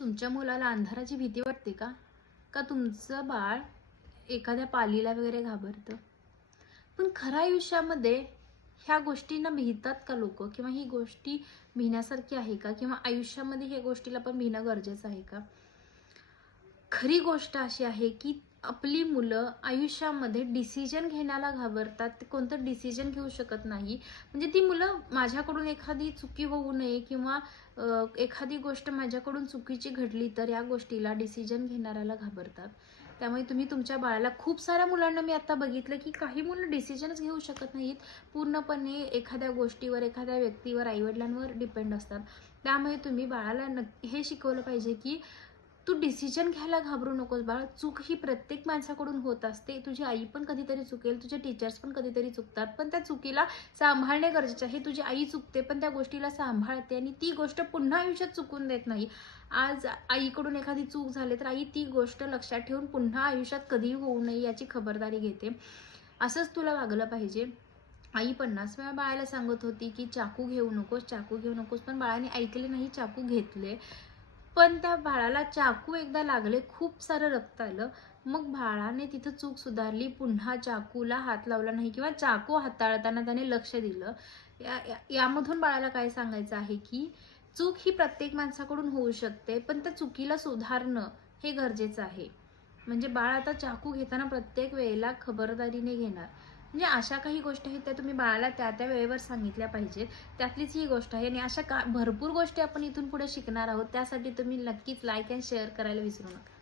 तुमच्या मुलाला अंधाराची भीती वाटते का? का तुमचं बाळ एखाद्या पालीला वगैरे घाबरतं? पण खऱ्या आयुष्यामध्ये ह्या गोष्टींना भितात का लोक? किंवा ही गोष्टी भिण्यासारखी आहे का? किंवा आयुष्यामध्ये ह्या गोष्टीला पण भिणं गरजेचं आहे का? खरी गोष्ट अशी आहे की आपली मुलं आयुष्यामध्ये डिसिजन घेण्याला घाबरतात. ते कोणतं डिसिजन घेऊ शकत नाही. म्हणजे ती मुलं माझ्याकडून एखादी चुकी होऊ नये किंवा एखादी गोष्ट माझ्याकडून चुकीची घडली तर या गोष्टीला डिसिजन घेणाऱ्याला घाबरतात. त्यामुळे तुम्ही तुमच्या बाळाला, खूप साऱ्या मुलांना मी आता बघितलं की काही मुलं डिसिजनच घेऊ शकत नाहीत. पूर्णपणे एखाद्या गोष्टीवर, एखाद्या व्यक्तीवर, आईवडिलांवर डिपेंड असतात. त्यामुळे तुम्ही बाळाला हे शिकवलं पाहिजे की तू डिसिजन घ्यायला घाबरू नकोस बाळ. चूक ही प्रत्येक माणसाकडून होत असते. तुझी आई पण कधीतरी चुकेल, तुझे टीचर्स पण कधीतरी चुकतात, पण त्या चुकीला सांभाळणे गरजेचे आहे. तुझी आई चुकते पण त्या गोष्टीला सांभाळते आणि ती गोष्ट पुन्हा आयुष्यात चुकून देत नाही. आज आईकडून एखादी चूक झाली तर आई ती गोष्ट लक्षात ठेवून पुन्हा आयुष्यात कधीही होऊ नये याची खबरदारी घेते. असंच तुला वागलं पाहिजे. आई 50 वेळा बाळाला सांगत होती की चाकू घेऊ नकोस, चाकू घेऊ नकोस, पण बाळाने ऐकले नाही, चाकू घेतले. पण त्या बाळाला चाकू एकदा लागले, खूप सारं रक्त आलं. मग बाळाने तिथं चूक सुधारली, पुन्हा चाकूला हात लावला नाही किंवा चाकू हाताळताना त्याने लक्ष दिलं. यामधून बाळाला काय सांगायचं आहे की चूक ही प्रत्येक माणसाकडून होऊ शकते, पण त्या चुकीला सुधारणं हे गरजेचं आहे. म्हणजे बाळ आता चाकू घेताना प्रत्येक वेळेला खबरदारीने घेणार. म्हणजे अशा काही गोष्टी आहेत त्या तुम्ही बाळाला त्या त्या वेळेवर सांगितल्या पाहिजेत. त्यातलीच ही गोष्ट आहे. आणि अशा भरपूर गोष्टी आपण इथून पुढे शिकणार आहोत. त्यासाठी तुम्ही नक्कीच लाईक अँड शेअर करायला विसरू नका.